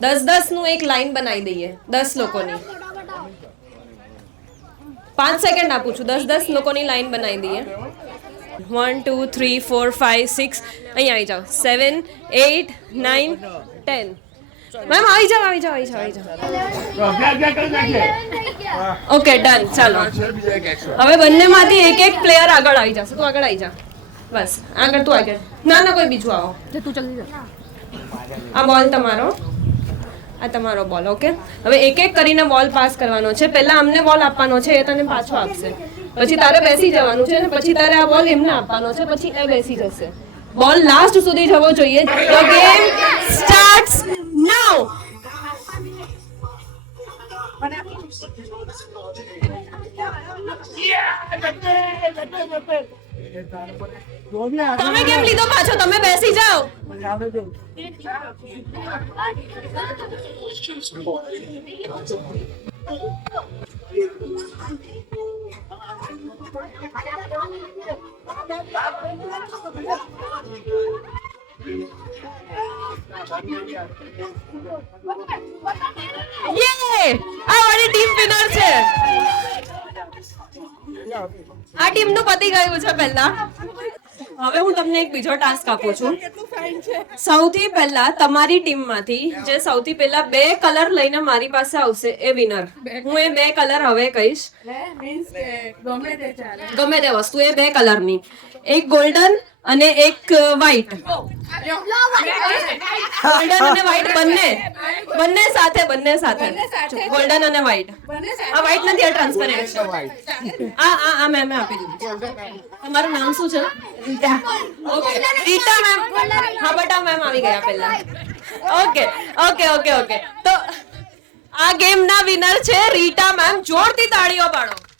10-10 નું એક લાઈન બનાવી દઈએ 10 લોકોની 5 સેકન્ડ આપું છું 10-10 લોકોની લાઈન બનાવી દઈએ 1 2 3 4 5 6 અહીંયા આવી જાઓ 7 8 9 10 મેમ આવી જાઓ ઓકે ડન ચાલો હવે બંનેમાંથી એક પ્લેયર આગળ આવી જશે તું આગળ આવી જા બસ આગળ તું આગળ ના કોઈ બીજું આવો તું જલ્દી જા આ બોલ તમારો આ તમારો બોલ ઓકે હવે એક કરીને બોલ પાસ કરવાનો છે પહેલા અમને બોલ આપવાનો છે એ તને પાછો આપશે પછી તારે બેસી જવાનું છે અને પછી તારે આ બોલ એમને આપવાનો છે પછી એ બેસી જશે બોલ લાસ્ટ સુધી જવો જોઈએ તો ગેમ સ્ટાર્ટ્સ નાઉ તમે કેમ લીધો પાછો તમે બેસી જાઓ યે આ વાળી ટીમ વિનર છે આ ટીમ નું પતી ગયું છે પહેલા હવે હું તમને એક બીજો ટાસ્ક આપું છું સૌથી પહેલા તમારી ટીમમાંથી જે સૌથી પહેલા 2 કલર લઈને મારી પાસે આવશે એ વિનર હું એ 2 કલર હવે કહીશ ગમે તે વસ્તુ એ 2 કલરની એક ગોલ્ડન અને એક વ્હાઈટ ગોલ્ડન અને વ્હાઈટ બંને સાથે ગોલ્ડન અને વ્હાઈટ આ વ્હાઈટ નથી આ ટ્રાન્સપરન્ટ છે આ મેમ આપી દીધું તમારું નામ શું છે રીટા મેમ હા બટા મેમ આવી ગયા પહેલા ઓકે તો આ ગેમ ના વિનર છે રીટા મેમ જોરથી તાળીઓ પાડો